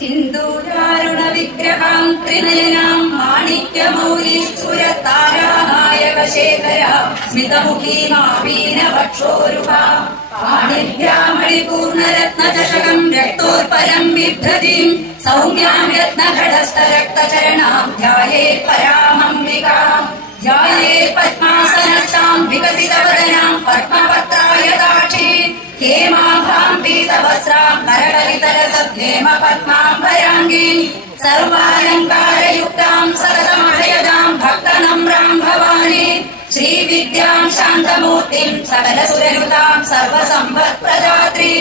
सिन्दूरारुणविग्रहाम् त्रिनयनाम् त्रिनलिनाम् माणिक्यमौलिश्चाहायकशेखया स्मितमुखी माक्षोरुपा माणिग्रा मणिपूर्णरत्नचषकम् रक्तोपरम् बिभतिम् सौज्ञाम् ध्याये परामम्बिकाम् ध्याये पद्मासनश्चाम् विकसितवदनाम् पद्मपत्राय दाक्षी। हेमाभां पीतवस्त्रां करकलितरसद्धेम पद्माम्बराङ्गी सर्वालङ्कारयुक्तां सततमभयदां भक्तनम्रां भवानी श्रीविद्यां शान्तमूर्तिं सकलसुरनुतां सर्वसम्पत्प्रदात्री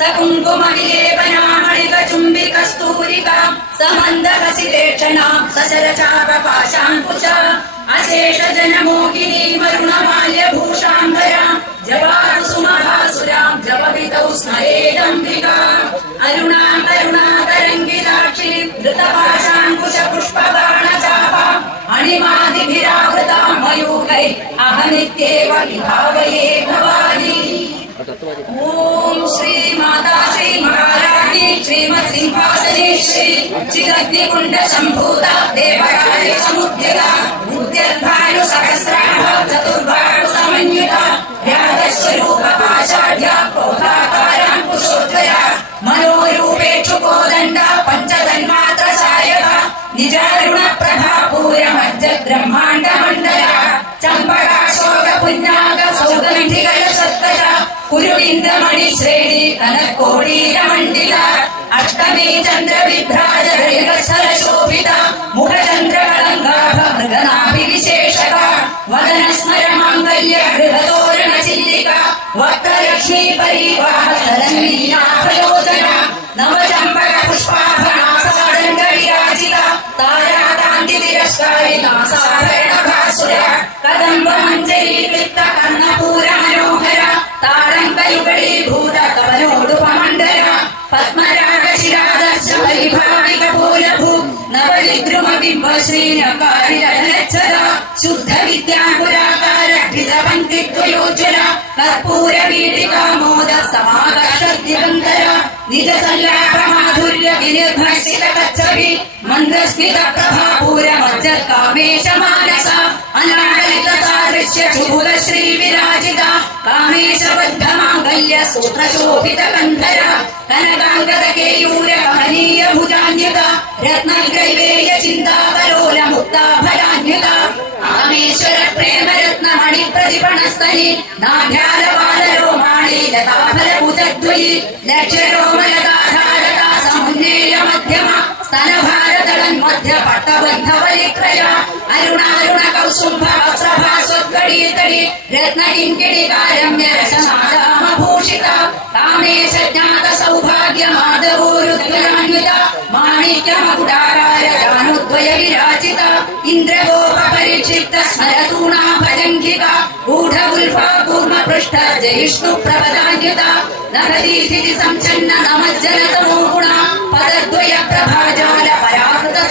सकुङ्कुमविलेपनामणिकचुम्बिकस्तूरिकां समन्दहसिलेक्षणां सशरचापपाशाङ्कुश अशेषजनमोहिनी मरुणमाल्यभूषाम्बरां जवासुमहासुरां जपवितौ स्मरेदम्बिका अरुणां करुणातरङ्गिताक्षी धृतपाशाङ्कुशपुष्पबाणचापा अणिमादिभिरावृता मयूखै अहमित्येव विभावये भवानी। ॐ श्री माता श्री महाराणी श्रीमत् सिंहासनेश्वरी चिदग्निकुण्ड सम्भूता देवराय समुद्यता उद्यद्भानु सहस्राः चतुर्भानु समन्विता मृगनाभि विशेषक वदन स्मर माङ्गल्य गृहतोरण चिल्लिका वक्त्रलक्ष्मी परिवाह तदन्वीनाभयोजना नवचम्पक पुष्पाभनासादण्ड विराजिता ताराकान्ति तिरस्कारिता साधरण भासुर कदम्ब मञ्जरी कृत्त कर्णपूर मनोहर तारङ्गयुगळीभूत नवलिद्रुम बिम्ब श्रीनकारिरच्छद शुद्ध विद्यापुराकार हृद पङ्क्तित्वयोज्वल कर्पूर वीटिका मोद समाकर्षद्यन्तर निज सल्लाप माधुर्य विनिर्भर्षित कच्छवि मन्दस्मित प्रभापूर मज्ज कामेश मानस अनाडलित सादृश्य शुभुर श्री विराजित कामेश बद्ध माङ्गल्य सूत्र शोभित केयूर कमनीय भुजान्युत रत्नग्रैवेय चिन्ताकलोल मुक्ताभयान्युत कामेश्वर प्रेम रत्न मणि प्रतिपणस्तनि नाभ्याल बालरो माणि लताफल भुजद्वयि लक्ष्यरोमलताधारता समुन्नेय मध्यम स्तन ജലതളൻ മധ്യ പട്ടബന്ധവലിത്രയ അരുണ അരുണ കൗസുംഭ വസ്ത്രഭാസ്വത്കടി തടി രത്നഹിംകിടി കാരമ്യ രസമാദാമഭൂഷിത കാമേശ ജ്ഞാത സൗഭാഗ്യ മാധവോരുദ്വയാന്വിത മാണിക്യമകുടാരായ ജാനുദ്വയ വിരാജിത. ഇന്ദ്രഗോപ പരിക്ഷിപ്ത സ്മരതൂണാ ഭജംഘിത ഗൂഢഗുൽഫാ കൂർമ്മ പൃഷ്ഠ ജയിഷ്ണു പ്രപദാന്യുത നഖദീഥിതി സംഛന്ന നമജ്ജലതമോ ഗുണ പദദ്വയ പ്രഭാജാല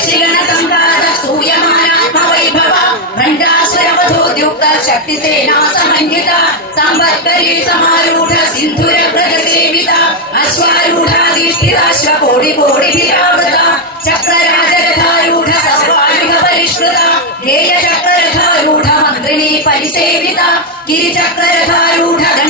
శ్రీగణ సంతాన స్తూయమాన వైభవ భండాసురవధోద్యుక్త శక్తి సేనా సమన్విత సంవత్సరి సమారూఢ సింధుర ప్రజ సేవిత అశ్వారూఢాధిష్ఠిత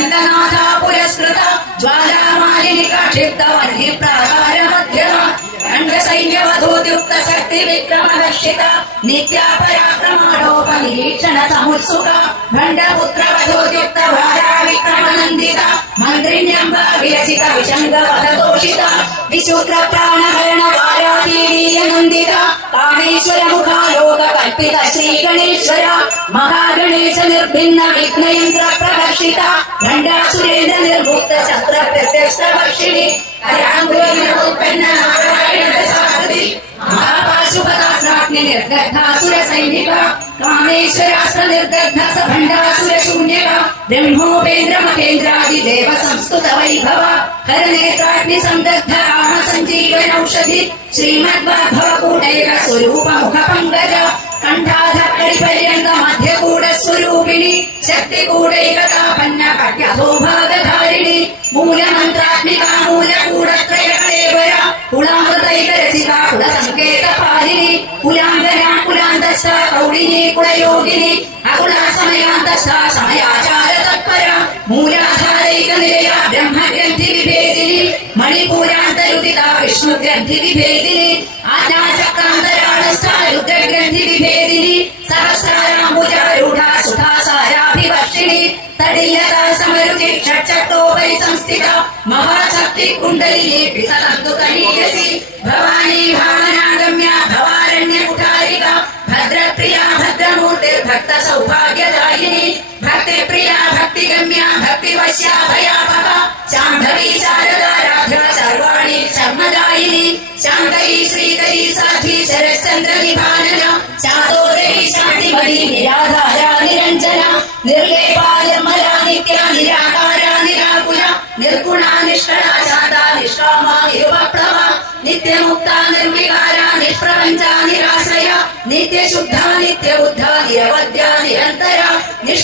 దండనాథ పురస్కృత జ్వాలామాలిని కాక్షిప్త వన్య ప్రాకార మధ్యమ ఖండ సైన్యవధోద్యుక్త త్రివిక్రమదర్శిత నిత్యాపరాక్రమాణోప నిరీక్షణ సముత్సుక భండపుత్ర వధోద్యుక్త వారా విక్రమనందిత మంత్రిణ్యంబ విరచిత విషంగ పదదోషిత విశూత్ర ప్రాణహరణ వారాతీవీయనందిత కామేశ్వర ముఖాలోక కల్పిత శ్రీ గణేశ్వర మహాగణేశ నిర్భిన్న విఘ్నయంత్ర ప్రదర్శిత భండాసురేంద్ర నిర్భుక్త శస్త్ర ప్రత్యక్ష వర్షిణి హరాంగుణ ఉత్పన్న నారాయణ शुभदासाग्निर्दग्धासुरसैनिका कामेश्वरास्त्रनिर्दग्धा स भण्डासुरशून्यका ब्रह्मोपेन्द्रमकेन्द्रादिदेव संस्कृत वैभव करनेत्राग्निसन्दग्धाः सञ्जीवनौषधि श्रीमद्वाभवकूटैव स्वरूपमुखपङ्कज कण्ठाधपरिपर्यन्त मध्यकूटस्वरूपिणि शक्तिकूटैकतापन्न पट्यहोभागधारिणि मूलमन्त्रात्मिका मूलकूटत्रयः कुलांधरां कुलयोगिनी समयाचार मूलाधारैकनिलया आज्ञाचक्रान्तराणश्च सुधासाराभिवर्षिणी तदीयता समरुचि षट्चक्रोपरि संस्थिता महाशक्ति कुण्डलिनी विसदन्तु कनीयसि भवानी भावना ശക്തി പശ്യാതയാപക ശാന്തവി ശാരദാരാധ്യ സർവാണി ശർമ്മദായിനി. ശാന്തൈ ശ്രീകൈ സാധി ശരത്ചന്ദ്ര നിഭാനന ശാന്തോദരി ശാന്തിമണി നിരാധാര നിരഞ്ജന. നിർലേപ നിർമ്മല നിത്യ നിരാകാര നിരാകുല. നിർഗുണ നിഷ്കള ശാന്ത നിഷ്കാമ നിരുപപ്ലവ. നിത്യമുക്ത നിർവികാര നിഷ്പ്രപഞ്ച നിരാശ്രയ. നിത്യശുദ്ധ നിത്യബുദ്ധ നിരവധ്യ നിരന്തര. നിഷ്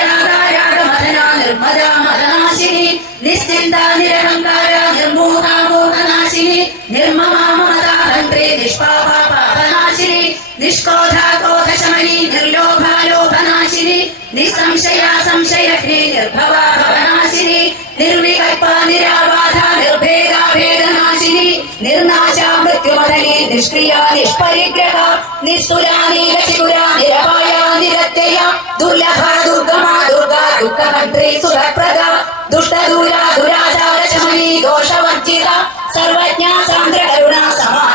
నీరాగారాగ మదన నిర్మద మదనాశిని నిశ్చింత నిరహంకార నిర్మోహ మోహనాశిని నిర్మమా మమతాహంత్రే నిష్పాపాపనాశిని నిష్కోధ క్రోధ శమని నిర్లోభాలోభనాశిని నిస్సంశయ సంశయగ్ని నిర్భవ భవనాశిని నిర్వికల్ప నిరాబాధ నిర్భేదాభేదనాశిని నిర్నాశ మృత్యుమదని నిష్క్రియ నిష్పరిగ్రహ നിഷ്കരളി നിഷ്ക്രിയ നിഷ്പരിഗ്രഹ നിസ്തുരാ നീലചികുര നിരപായ നിരത്യയ. ദുർലഭ ദുർഗമ ദുർഗ ദുഃഖഭദ്രേ സുഖപ്രദ. ദുഷ്ടദൂര ദുരാചാര ശമനി ദോഷവർജിത. സർവജ്ഞ സാന്ദ്ര സമാ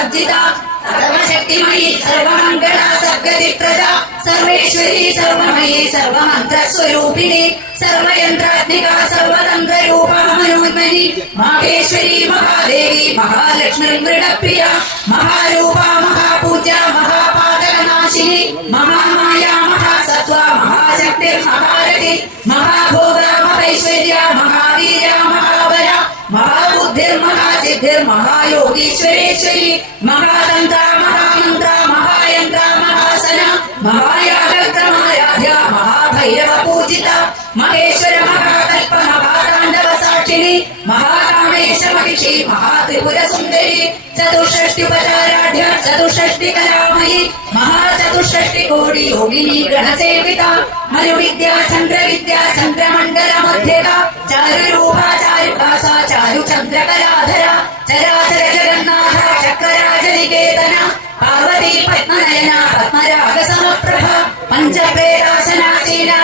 सर्वार्जिता सर्वशक्तिमयी सर्वमङ्गला सर्गदिप्रदा सर्वेश्वरी सर्वमयी सर्वमन्त्रस्वरूपिणी सर्वयन्त्रात्मिका सर्वतन्त्ररूपा मनोन्मनि माहेश्वरी महादेवी महालक्ष्मी मृडप्रिया महारूपा महापूजा महापातकनाशिनी महामाया महासत्त्वा महाशक्तिर्महारथि महाभोगा महेश्वर्या महावीर्या महाबला महा महायोगीश्वरेश्वरी महालङ्का महामन्ता महासना महासन महायागक्रमायाध्या महाभैरव पूजिता महेश्वर महाकल्प महाताण्डव साक्षिणी महा शमविषे महात्रिपुरसुन्दरी चतुष्षष्ट्युपचाराढ्य चतुष्षष्टिकलामयि महाचतुष्षष्टिकोटि योगिनी गणसेविता मनुविद्या चन्द्रविद्या चन्द्रमण्डलमध्यका चारुरूपा चारुका सा चारु चन्द्रकलाधरा जगन्नाथ चक्रराज निकेतना पार्वती पद्मनयना पद्मरागसमप्रभा, पञ्चपेदासना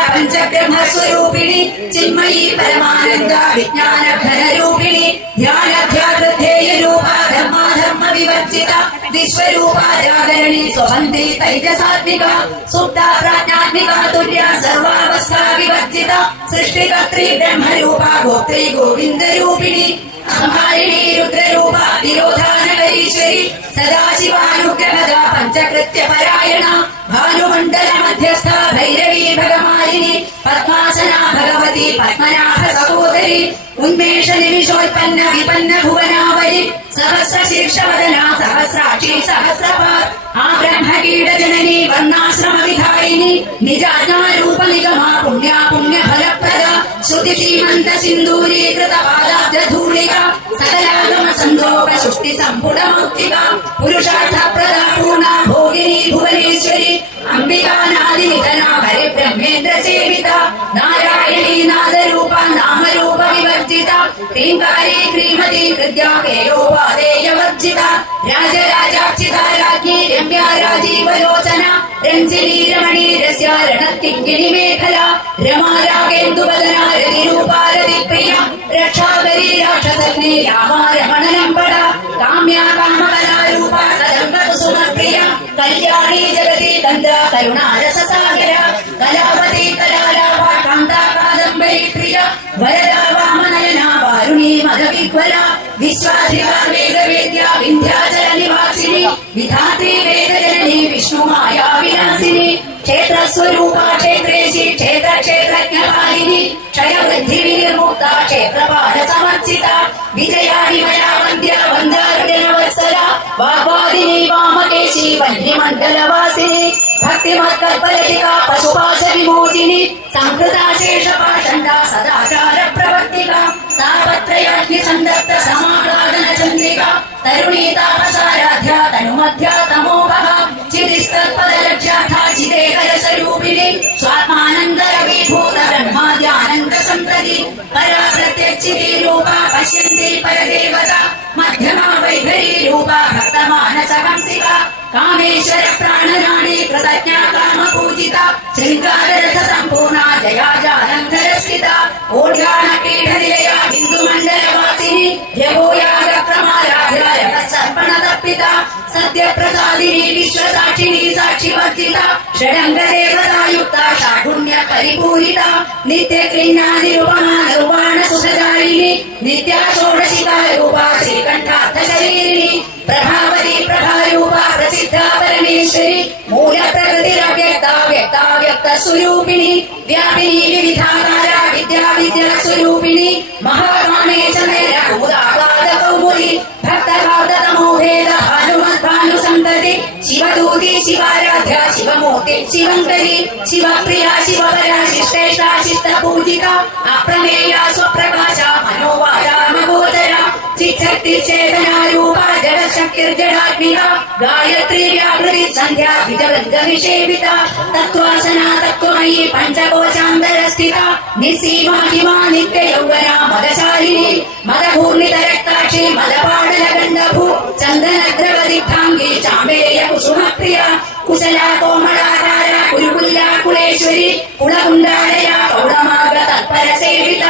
പഞ്ച ബ്രഹ്മസ്വരൂപിണി ചിന്മയി പരമാനന്ദ വിജ്ഞാന ഫലരൂപിണി ധ്യാനധ്യാതധ്യേയ രൂപ ധർമാധർമ്മ വിവർജിത വിശ്വരൂപ ജാഗരണി സ്വഹന്തി തൈജസാത്മിക സുപ്ത പ്രാജ്ഞാത്മിക തുല്യ സർവാവസ്ഥ വിവർജിത സൃഷ്ടികത്രി ബ്രഹ്മരൂപ ഗോത്രി ഗോവിന്ദ രൂപിണി സംഹാരിണി രുദ്രരൂപ നിരോധാനകരീശ്വരി സദാശിവാനുഗ്രഹത പഞ്ചകൃത്യ പരായണ ഭാനുമണ്ഡല മധ്യസ്ഥ ഭഗവതി പത്മനാഭ സഹോദരി ഉന്മേഷ നിമിഷോത്പന്ന വിപന്ന ഭുവനാവരി സഹസ്രശീർഷവദന സഹസ്രാക്ഷി സഹസ്രപാർ ആ ബ്രഹ്മകീട ജനനി വർണ്ണാശ്രമ വിധായിനി നിജാജ്ഞാരൂപ നിഗമ പുണ്യ പുണ്യ ഫലപ്രദ ശ്രുതി സീമന്ത സിന്ദൂരീകൃത പാദാബ്ദ ധൂളിക സകലാഗമ സന്തോപ സൃഷ്ടി സമ്പുട മൗക്തിക പുരുഷാർത്ഥ പ്രദാ പൂർണ ഭോഗിനി ഭുവന അംബികാനാദിനിധന ഹരിബ്രഹ്മേന്ദ്ര സേവിത നാരായണീ നാമരൂപ വിവർജിത ക്രീംകാരി ക്രീമതി ഹൃദ്യാകേയോപാദേയവർജിത രാജരാജാക്ഷിത രാജ്ഞി രമ്യ രാജീവലോചന രഞ്ജിനി രമണി രസ്യ രണത്തിങ്കിനി മേഖല രമാരാഗേന്ദുവദന രതിരൂപാരതി പ്രിയ രക്ഷാകരി രാക്ഷസഗ്നി രാമ പട കാമ്യ കാമകലാരൂപ കരുണാരസസാഗര കലാപതി കലാലാഭ കാന്താകാദംബരി പ്രിയ വരദാവാമനയന വാരുണി മതവിജ്വല വിശ്വാധിക വേദവേദ്യ വിന്ധ്യാചല നിവാസിനി വിധാത്രി വേദജനനി വിഷ്ണുമായ വിലാസിനി ക്ഷേത്രസ്വരൂപ ക്ഷേത്ര क्षेत्रज्ञपालिनी क्षयवृद्धि विनिर्मुक्ता क्षेत्रपाल समर्चिता विजया विमला वन्द्या वन्दारुजनवत्सला वाग्वादिनी वामकेशी वह्निमण्डलवासिनी भक्तिमत्कल्पलतिका पशुपाश विमोचिनी संकृता शेषपाषण्डा सदाचार प्रवर्तिका तापत्रयाग्नि सन्दप्त समाह्लादन चन्द्रिका तरुणी तापसाराध्या तनुमध्या प्रत्यक्षिति रूपा पश्यन्ति परदेवता, मध्यमा वैभरी रूपा भक्तमानस हंसिका कामेश्वर प्राणनाडी कृतज्ञा काम पूजिता शृङ्गार रस सम्पूर्णा जया जालन्धर स्थिता ओढ्याण पीठ सद्य प्रसादिनी विश्वसाक्षिणी साक्षिवर्जिता षडङ्ग देवतायुक्ता षाढुण्य परिपूरिता मूल प्रकृतिरव्यक्ता व्यक्ता व्यक्त स्वरूपिणी व्यापिनी विविधाकारा विद्या विद्या स्वरूपिणी महागणेश मेरा मुदाकाद शिवदूती शिवाराध्या शिवमूर्ति शिवङ्करी शिवप्रिया, शिवपरा शिष्टेष्टा शिष्टपूजिका अप्रमेया स्वप्रकाशा मनोवाचा मगोदरा चिच्छक्तिश्चेतना रूपा जडशक्तिर्जडात्मिका गायत्री व्याहृति सन्ध्या द्विजवृन्द तत्त्वासना, तत्त्वमयी पञ्चकोशान्तरस्थिता निःसीमा हिमा नित्य यौवना मदशालिनी मदभूर्णितरक्ताक्षी मदपाडलगण्डभू ചന്ദനദ്രവതിഭാംഗി ചാമ്പേയ കുസുമപ്രിയ കുശല കോമളാകാര കുരുകുല്ല കുളേശ്വരി കുളകുണ്ടാരയ കൗളമാക തത്പര സേവിത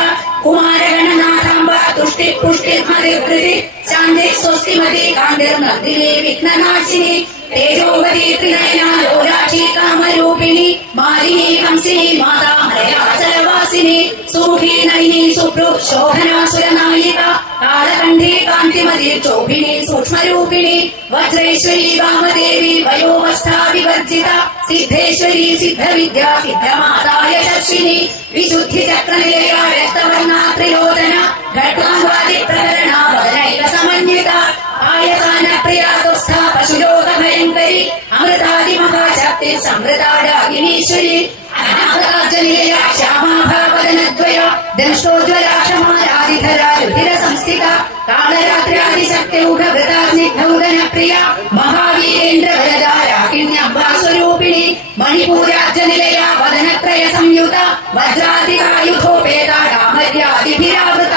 കുമാരഗണനാഥാംബ തുഷ്ടി പുഷ്ടിമതികൃതി ശാന്തി സ്വസ്തിമതി കാന്തിർ നന്ദിനി വിഘ്നനാശിനി തേജോപതി ത്രിനയന ലോലാക്ഷി കാമരൂപിണി മാലിനി ഹംസിനി മാതാ മലയാചല സുഹാസിനി സൂഹീനൈനി സുപ്രു ശോഭനാസുരനായിക കാളകണ്ഠേ കാന്തിമതി ചോഭിണി സൂക്ഷ്മരൂപിണി വജ്രേശ്വരി വാമദേവി വയോവസ്ഥാ വിവർജിത സിദ്ധേശ്വരി സിദ്ധവിദ്യ സിദ്ധമാതായ ശർഷിനി വിശുദ്ധി ചക്രനിലയ രക്തവർണാത്രിയോധന ഘട്ടാങ്കാതി പ്രകരണ വദനൈക സമന്വിത ആയസാന പ്രിയാ ദുഃഖ പശുലോക ഭയങ്കരി അമൃതാദി മഹാശക്തി സമൃതാടാകിനീശ്വരി അനാഥാജനീയ ശ്യാമ ദംഷ്ടോജ്വലാക്ഷമാരാധിധരാജുധിര സംസ്ഥിത കാളരാത്രാതിശക്തിയൂഢ വൃതാസ്നിഗ്ധൗദന പ്രിയ മഹാവീരേന്ദ്ര വരദാരാകിണ്യബ്ബാസ്വരൂപിണി മണിപൂരാജ്ജനിലയ വദനത്രയ സംയുത വജ്രാതികായുധോപേത രാമര്യാതിഭിരാവൃത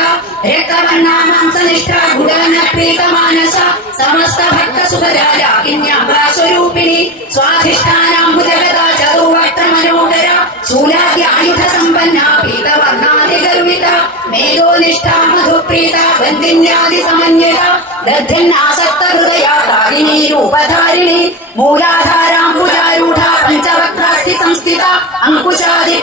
രക്തവർണാമാംസനിഷ്ഠ ഗുണന പ്രീതമാനസ സമസ്ത ഭക്ത സുഖരാജാകിന്യബ്ബാസ്വരൂപിണി സ്വാധിഷ്ഠാനാംബുജഗ मेधोनिष्ठा मधुप्रीता गन्धिन्यादि समन्विता। दद्धिन्नासक्त हृदया तारिणी रूपधारिणी मूलाधाराम्बुजारूढा पञ्चवक्त्रास्ति संस्थिता अङ्कुशादि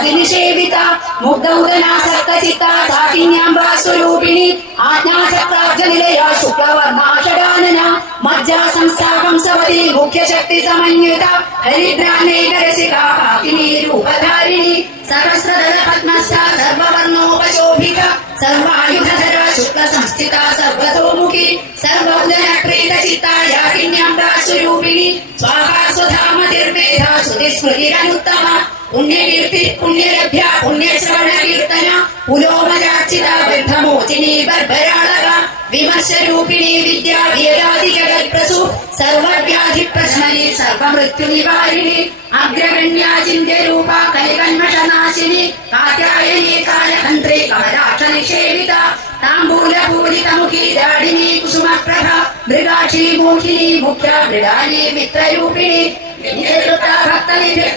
അതിനിഷേവിത മുഗ്ധൗദനാസക്ത ചിത്ത സാകിന്യാംബ സ്വരൂപിണി ആജ്ഞാചക്രാബ്ജ നിലയ ശുക്ലവർണാഷടാനന മജ്ജ സംസ്ഥാഹംസവതി മുഖ്യശക്തി സമന്വിത ഹരിദ്രാനൈകരസികാഹാകിനി രൂപധാരിണി സഹസ്രദല പത്മസ്ഥ സർവവർണോപശോഭിത സർവായുധര पद्मस्था शुक्ल संस्थिता सर्वतोमुखी सर्वौदन प्रेत चित्ता याकिन्याम्बा स्वरूपिणी स्वाहा स्वधामतिर्मेधा श्रुतिस्मृतिरनुत्तमा पुण्यकीर्ति, पुण्यलभ्या पुण्यश्रवण कीर्तन पुलोमजार्चिता बन्धमोचिनी बर्बराळगा, विमर्शरूपिणी विद्या वीरादिजगत्प्रसु सर्वव्याधि प्रशमनी सर्वमृत्युनिवारिणी अग्रगण्या चिन्त्यरूपा कलिकन्मषनाशिनी कात्यायनी कालहन्त्री कमलाक्ष निषेविता ताम्बूलपूरितमुखी दाडिनी कुसुमप्रभा मृगाक्षी मोहिनी मुख्या मृगानी मित्ररूपिणी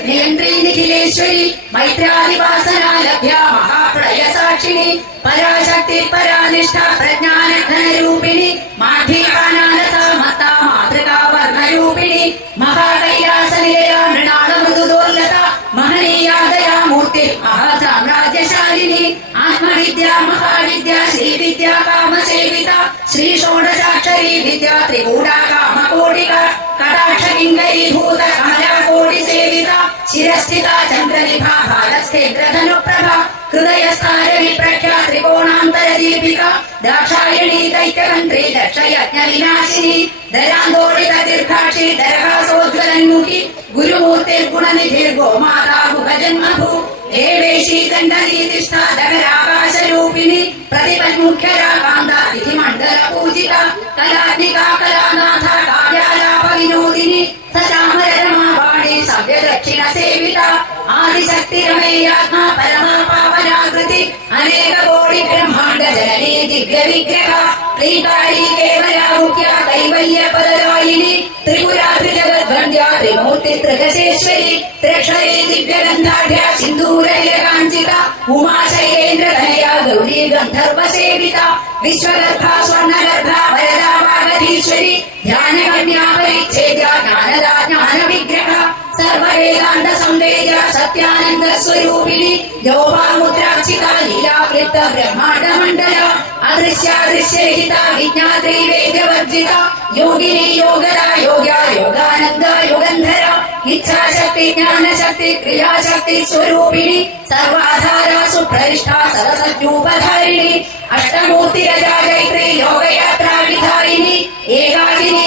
नियन्त्री निखिलेश्वरी मैत्रादिवासना लभ्या महाप्रय साक्षिणी पराशक्ति परानिष्ठा प्रज्ञानघनरूपिणी माध्यमानानसा मता मातृका ప్రాణరూపిణి మహాదయాసనిలయా మృణాళ మృదుదోల్లత మహనీయాదయ మూర్తి మహాసామ్రాజ్యశాలిని ఆత్మవిద్య మహావిద్య శ్రీ విద్యా కామసేవిత శ్రీ షోడశాక్షరి విద్యా త్రిగూఢా కామకోటిక కటాక్ష కింగరీభూత కమలాకోటి సేవిత శిరస్థిత చంద్రనిభా భారస్థేంద్రధనుప్రభ హృదయస్థార విప్ర സങ്കല്പിക ദാക്ഷായണി ദൈത്യകണ്ഠേ ദക്ഷയജ്ഞവിനാശിനി ധരാന്തോളിത ദീർഘാക്ഷി ദരഹാസോജ്വലന്മുഖി ഗുരുമൂർത്തിർ ഗുണനിധിർ ഗോമാതാ മുഖജന്മഭൂ ദേവേശി ദണ്ഡനീതിഷ്ഠ ധകരാകാശരൂപിണി പ്രതിപന്മുഖ്യരാകാന്ത വിധിമണ്ഡല പൂജിത കലാത്മിക കലാനാഥ കാവ്യാലാപ വിനോദിനി സരാമരമാവാണി സവ്യദക്ഷിണ സേവിത ആദിശക്തി രമേയാത്മ പരമാപാവനാകൃതി അനേക കോടി ബ്രഹ്മ जननी दिव्यविग्रह कैवल्य केवलामुख्या त्रिपुरा त्रिपुरात्रिजगद्भण्ड्या त्रिमूर्ति त्रिगशेश्वरी त्रिक्षये दिव्यगन्धाढ्या उमाशयेन्द्र धनया गौरी गन्धर्वसेविता विश्वगर्भा स्वर्णगर्भा वरदा पार्वतीश्वरी ध्यानगण्या परि सत्यानंद स्वरूपिणी योवा मुद्राक्षिता लीलावृत ब्रह्मांड मंडल, अदृश्य अदृश्यादृश्य हिता विज्ञात्री वेदवर्जिता योगिनी, योगदा, योग्या, योगानंद, योगंधरा इच्छा शक्ति ज्ञान शक्ति क्रिया शक्ति स्वरूपिणी, सर्वाधारा, सुप्रतिष्ठा सरसूपधारिणी अष्टमूर्ति रजा गायत्री योग यात्रा विधारिणी, एकाकिनी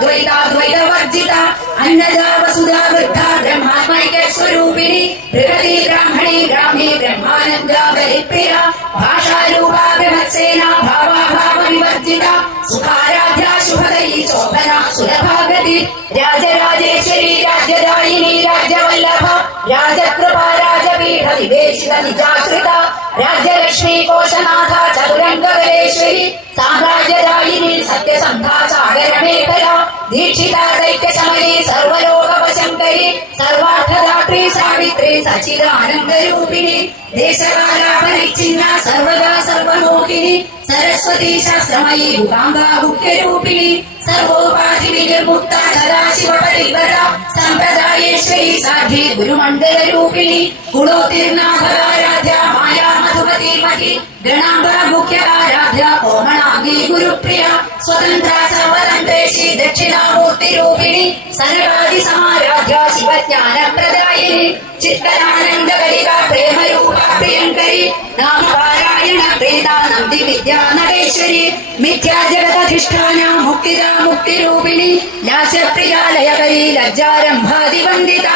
द्वैता द्वैत वर्जिता अन्नदा वसुदा रूपिणी प्रगति ब्राह्मणी, ब्राह्मी ब्रह्मानन्दा बलिप्रिया भाषारूपा बृहत्सेना भावा भावनिवर्जिता सुखाराध्या, शुभदयी शोभना सुलभा गति राजराजेश्वरी राज्यदायिनी राज्यवल्लभा राजकृपा, राजपीठ, निवेशित, निजाश्रिता, राज्यलक्ष्मी, कोशनाथा चतुरङ्गगलेश्वरी साम्राज्यदायिनी दीक्षिता सर्वलो पावित्रे सचिदानन्दरूपिणे देशकालापरिच्छिन्ना सर्वदा सर्वलोकिनी सरस्वती शास्त्रमयी गुहाम्बा मुख्यरूपिणि सर्वोपाधिभिर्मुक्ता सदाशिवपरिवरा संप्रदायेश्वरी सा മധി ഗുരുമണ്ഡല രൂപിണി കുളോതിർനാഥരാരാധ്യ മായാ മധുപതി മതി ഗണാംബ മുഖ്യാരാധ്യ കോമളാംഗി ഗുരുപ്രിയ സ്വതന്ത്ര സർവതന്ത്രേശി ദക്ഷിണാമൂർത്തി രൂപിണി സനകാദി സമാരാധ്യ ശിവജ്ഞാന പ്രദായിനി ചിത്തനാനന്ദ കലിക പ്രേമരൂപ പ്രിയങ്കരി നാമപാരായണ പ്രീത നന്ദി വിദ്യാ നടേശ്വരി മിഥ്യാജഗതധിഷ്ഠാന മുക്തിദാ മുക്തിരൂപിണി ലാസ്യപ്രിയാലയകരി ലജ്ജാരംഭാതിവന്ദിത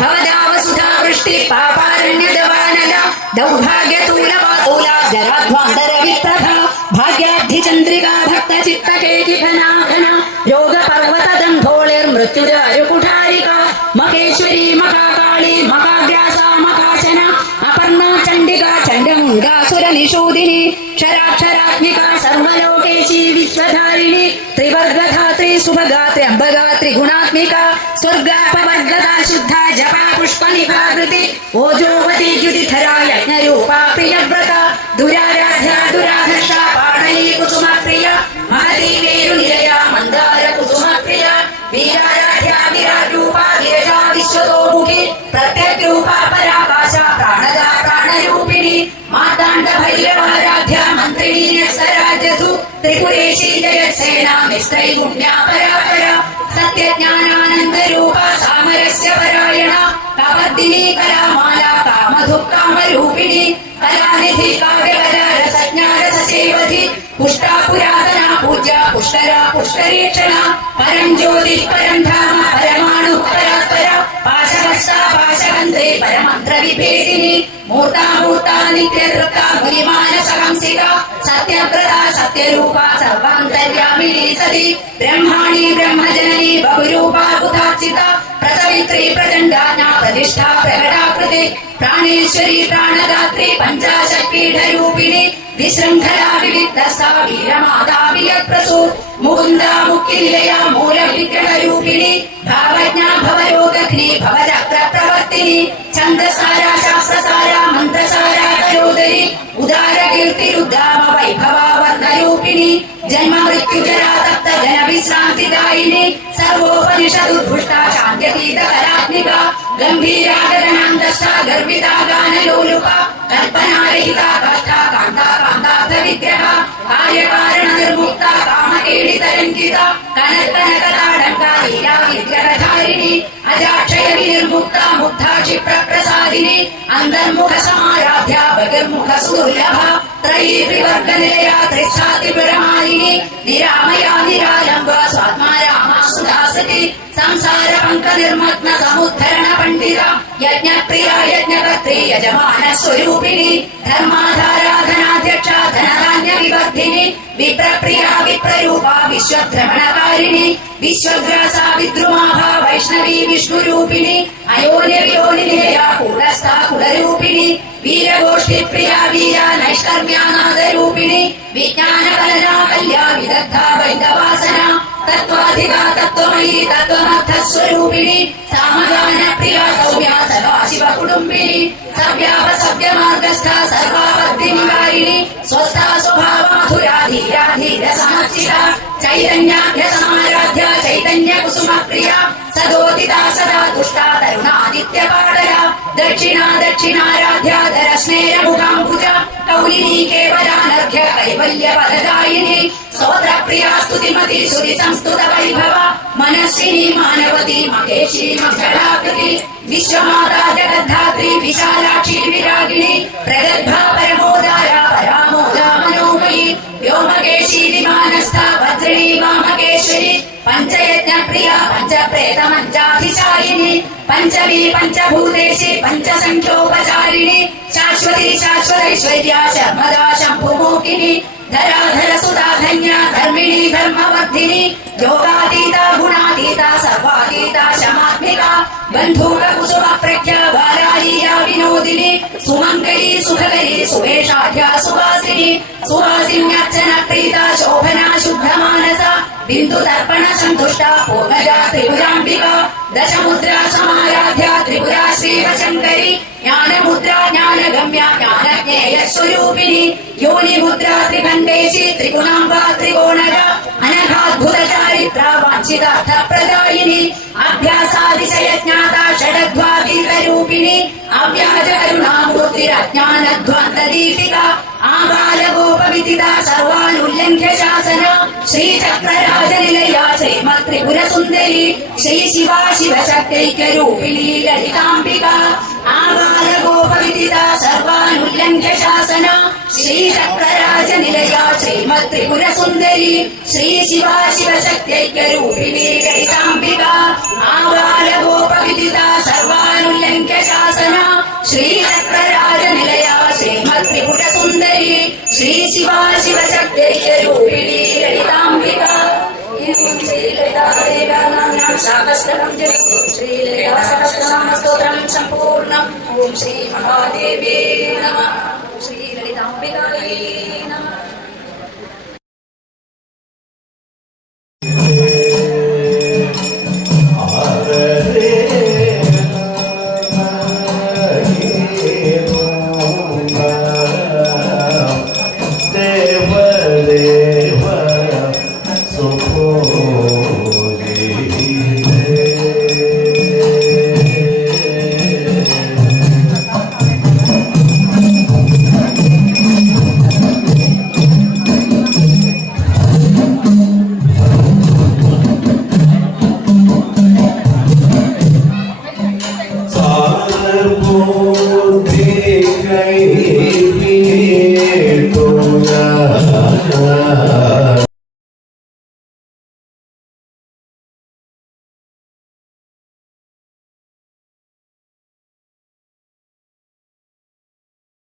भवदावसुधावृष्टि पापारण्यदवानला दौभाग्यतूलवातूलाब्जराध्वान्तरविप्रभा भाग्याब्धिचन्द्रिका भक्तचित्तकेकिघनाघना योगपर्वतदम्भोळिर्मृत्युरारुकुठारिका महेश्वरी मकाकाळी महाव्यासा मकाशना अपर्णा चण्डिका चण्डमुण्डासुरनिषूदिनी ध्रुतिका स्वर्गापवर्गदा शुद्धा जपा पुष्पनिभावृति। ओजोवती द्युतिधरा यज्ञरूपा प्रियव्रता, दुराराध्या दुराधर्षा पाटली कुसुमप्रिया महती मेरुनिलया मन्दार कुसुमप्रिया, वीराराध्या विराट्रूपा विरजा विश्वतोमुखी प्रत्यग्रूपा पराकाशा प्राणदा प्राणरूपिणी माताण्ड भैरवाराध्या मन्त्रिणी सराजसु त्रिपुरेशी जयसेना मिस्त्रैगुण्या परापरा നിത്യജ്ഞാനാനന്ദരൂപ സാമരസ്യ പരായണ തപദ്ദിനി കലാമാല കാമധുക്കാമരൂപിണി കലാനിധി കാവ്യകലാരസജ്ഞാരസേവധി പുഷ്ടാപുരാതന പുഷ്കര പുഷ്കരീക്ഷണ പരം ജ്യോതി പരം ധാമ പരമാണു പരാത്പര പാശകസ പാശകന്ധേ പരമന്ത്രവിഭേദിനി മൂർത്താമൂർത്ത നിത്യതൃപ്ത മുനിമാന സഹംസിക സത്യപ്രത സത്യരൂപ സർവാന്തര്യാമിനി സതി ബ്രഹ്മാണി ബ്രഹ്മജനനി ബഹുരൂപാ ബുധാർച്ചിത പ്രസവിത്രി പ്രചണ്ഡ പ്രതിഷ്ഠ പ്രകടാകൃതി. പ്രാണേശ്വരി പ്രാണദാത്രി പഞ്ചാശക്തിയുടെ വിശൃംഖലാ വിവിധസാ വീരമാതാവിയ പ്രസൂ. മുകുന്ദ മുക്കില്ലയ മൂല വിഗ്രഹ രൂപിണി ഭാവജ്ഞാ ഭവരോഗഘ്നി ഭവചക്ര പ്രവർത്തിനി. ഛന്ദസാര ശാസ്ത്രസാര മന്ത്രസാര കരോദരി ഉദാര കീർത്തി रूपिणी जन्म मृत्युजरा तप्त जन विश्रान्तिदायिनि सर्वोपनिषदुद्भुष्टा शान्त्यतीत कलात्मिका गम्भीरा गर्भिता गानलोलुपा कल्पनारहिता कष्टा कान्ता कान्ताब्ध विग्रहा कार्यकारण निर्मुक्ता कामकेडितरङ्किता कनर्कनकताडङ्का लीला, विग्रहधारिणि अजाक्षय विनिर्मुक्ता मुग्धा क्षिप्रप्रसादिनि अन्तर्मुख समाराध्या बगिर्मुख सुदुर्लभा त्रयी त्रिवर्गनिलया त्रिष्ठा ശാന്തിപരമാലിനി നിരാമയാ നിരാലംബ സ്വാത്മാ രാമാസുദാസനെ സംസാര പങ്ക നിർമ്മഗ്ന സമുദ്ധരണ പണ്ഡിത. യജ്ഞപ്രിയ യജ്ഞകർത്തി യജമാന സ്വരൂപിണി. ധർമാധാരാധനാധ്യക്ഷ ധനധാന്യ വിവർദ്ധിനി. വിപ്രപ്രിയ വിപ്രരൂപ വിശ്വഭ്രമണകാരിണി വിശ്വഗ്രസ വിദ്രുമാഭ വിഷ്ണുരൂപിണി അയോനിയ വിയോനിലേയ വീരഗോഷ്ഠി പ്രിയ വീര നൈഷ്കർമ്യാനാഥരൂപിണി വിജ്ഞാനകലനാകല്യ വിദഗ്ധ വൈദവാസന तत्त्वाधिका तत्त्वमयी तत्त्वमर्थस्वरूपिणि सामगान प्रिया सौम्या सदा शिवकुटुम्बिनि सव्याप सव्यमार्गस्था सर्वाबद्धिनिवारिणि स्वस्था स्वभावमधुरा धीरा धीर चैतन्याभ्य समाराध्या चैतन्य कुसुम प्रिया, सदोदिता, सदा तुष्टा तरुणादित्यपाटला दक्षिणा, दक्षिणाराध्या दरस्मेर मुखाम्बुजा कौलिनी, केवलानर्घ्य, कैवल्य पददायिनी स्तोत्र प्रिया स्तुतिमती श्रुति संस्तुत वैभव, मनस्विनी, मानवती, महेशी, मङ्गलाकृति, विश्वमाता, जगद्धात्री, विशालाक्षी, विरागिणी प्रगल्भा परमोदारा, परामोदा, मनोमयी, व्योमकेशी विमानस्था भद्रिणी वामकेश्वरी पञ्चयज्ञ प्रिया पञ्चप्रेत मञ्चाधिशायिनी पञ्चमी पञ्चभूतेशी पञ्चसङ्ख्योपचारिणी शाश्वती शाश्वतैश्वर्या शर्मदा शम्भुमोहिनी धराधर सुधा धन्या, धर्मिणी धर्मवर्धिनी, योगातीता, गुणातीता, सर्वातीता, शमात्मिका, बन्धूक कुसुम प्रख्या वाराहीया विनोदिनी सुमङ्गली सुखकरी सुवेशाढ्या सुवासिनी सुवासिन्यर्चन प्रीता शोभना शुभ्रमानसा। ദശമുദ്രാസമാരാധ്യ ത്രിപുര ശ്രീവശങ്കരി ജ്ഞാനമുദ്ര ജ്ഞാനഗമ്യ ജ്ഞാനജ്ഞേയ സ്വരൂപിണി യോനിമുദ്ര ത്രികണ്ഠേശി ത്രിഗുണാംബ ത്രികോണര അനഘാത്ഭുത ചാരിത്ര വാഞ്ചിതാർത്ഥ പ്രദായിനി അഭ്യാസാതിശയ ജ്ഞാത ഷഡദ്വാതീതരൂപിണി അവ്യാജരുണാമൂർത്തിരജ്ഞാനധ്വാന്തദീപിക ആകാലഗോപവിദിത സർവാനുല്ലംഘ്യ ശാസന ശ്രീചക്രരാജനിലയ ശ്രീമത്രിപുരസുന്ദരി ശ്രീ ശിവാശി ശിവശക്തിക്ക് രൂപിണീലളിതാംബിക ആവാലഗോപവിദിത സർവാനുല്ലംഘ്യ ശാസന ശ്രീചക്രരാജ നിലയാ ശ്രീമത് ത്രിപുരസുന്ദരി ശ്രീ ശിവ ശിവശക്തിക്ക് രൂപിണീലളിതാംബിക ആവാലഗോപവിദിത സർവാനുല്ലംഘ്യ ശാസന ശ്രീചക്രരാജ നിലയാ ശ്രീമത് ത്രിപുരസുന്ദരി ശ്രീ ശിവ ശിവശക്തിക്ക് രൂപിണീലളിതാംബിക ശ്രീലളിതാ एवं श्रीललितादेव्यानाम्नां शाकस्तकं जपि श्रीललितासहस्रनामस्तोत्रं सम्पूर्णम् ॐ श्रीमहादेवी नमः